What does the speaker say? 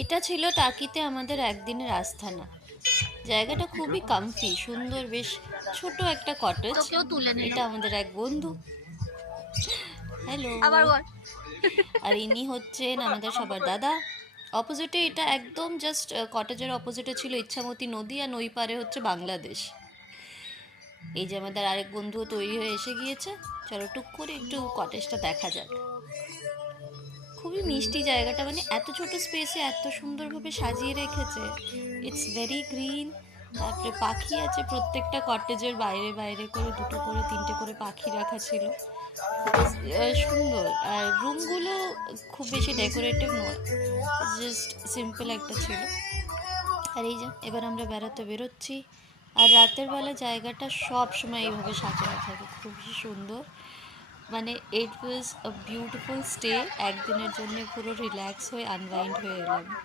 এটা ছিল টাকিতে আমাদের একদিনের আস্তানা। জায়গাটা খুবই কমফি, সুন্দর, বেশ ছোট একটা কটেজ। তোকেও তুলে নিল। এটা আমাদের এক বন্ধু। হ্যালো। আবার বল। আর ইনি হচ্ছেন আমাদের সবার দাদা। অপোজিটে, এটা একদম জাস্ট কটেজের অপোজিটে ছিল ইচ্ছামতি নদী, আর নই পারে হচ্ছে বাংলাদেশ। এই যে আমাদের আরেক বন্ধু তৈরি হয়ে এসে গিয়েছে। চলো টুক করে একটু কটেজটা দেখা যাক। খুবই মিষ্টি জায়গাটা, মানে এত ছোট স্পেসে এত সুন্দরভাবে সাজিয়ে রেখেছে। It's very green. তারপরে পাখি আছে প্রত্যেকটা কটেজের বাইরে বাইরে করে, দুটো করে তিনটে করে পাখি রাখা ছিল। খুবই সুন্দর। আর রুমগুলো খুব বেশি ডেকোরেটিভ নয়, জাস্ট সিম্পল একটা ছিল। আর এই যে এবার আমরা বেড়াতে বেরোচ্ছি। আর রাতের বেলা জায়গাটা সব সময় এইভাবে সাজানো থাকে, খুবই সুন্দর। মানে ইট ওয়াজ আ বিউটিফুল স্টে। একদিনের জন্য পুরো রিল্যাক্স হয়ে আনওয়াইন্ড হয়ে এলাম।